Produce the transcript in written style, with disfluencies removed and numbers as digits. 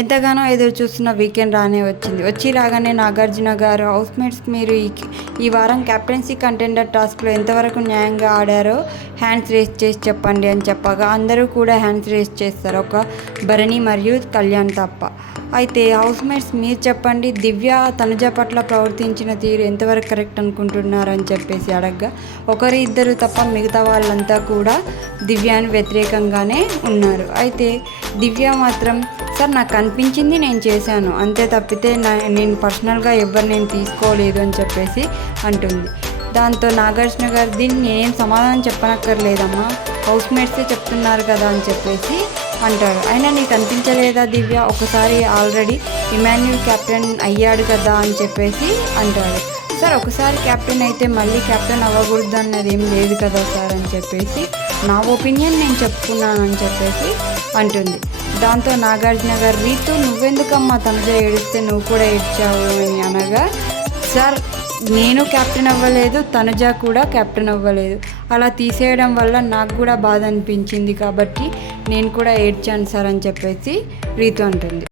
ఎంతగానో ఎదురు చూస్తున్న వీకెండ్ రానే వచ్చింది. వచ్చి రాగానే నాగార్జున గారు హౌస్‌మేట్స్ మీరు ఈ వారం కెప్టెన్సీ కంటెండర్ టాస్క్‌లో ఎంతవరకు న్యాయంగా ఆడారో హ్యాండ్స్ రేస్ చేసి చెప్పండి అని చెప్పగా అందరూ కూడా హ్యాండ్స్ రేస్ చేస్తారు. ఒక భరణి మరియు కళ్యాణ్ తప్ప. అయితే హౌస్‌మేట్స్ మీరు చెప్పండి, దివ్య తనుజ పట్ల ప్రవర్తించిన తీరు ఎంతవరకు కరెక్ట్ అనుకుంటున్నారని చెప్పేసి అడగ్గా ఒకరు ఇద్దరు తప్ప మిగతా వాళ్ళంతా కూడా దివ్యాని వ్యతిరేకంగానే ఉన్నారు. అయితే దివ్య మాత్రం సార్ నాకు అనిపించింది నేను చేశాను అంతే తప్పితే నేను పర్సనల్గా నేను తీసుకోలేదు అని చెప్పేసి అంటుంది. దాంతో నాగార్జున గారు దీన్ని నేనేం సమాధానం చెప్పనక్కర్లేదమ్మా, హౌస్మేట్సే చెప్తున్నారు కదా అని చెప్పేసి అంటారు. అయినా నీకు అనిపించలేదా దివ్య, ఒకసారి ఆల్రెడీ ఇమాన్యుల్ కెప్టెన్ అయ్యాడు కదా అని చెప్పేసి అంటాడు. సార్ ఒకసారి కెప్టెన్ అయితే మళ్ళీ కెప్టెన్ అవ్వకూడదు అన్నది ఏం లేదు కదా సార్ అని చెప్పేసి నా ఒపీనియన్ నేను చెప్పుకున్నాను అని చెప్పేసి అంటుంది. దాంతో నాగార్జున గారు రీతు నువ్వెందుకమ్మా తనుజ ఏడిస్తే నువ్వు కూడా ఏడ్చావు అని అనగా, సార్ నేను కెప్టెన్ అవ్వలేదు, తనుజ కూడా కెప్టెన్ అవ్వలేదు, అలా తీసేయడం వల్ల నాకు కూడా బాధ అనిపించింది కాబట్టి నేను కూడా ఏడ్చాను సార్ అని చెప్పేసి రీతు అంటుంది.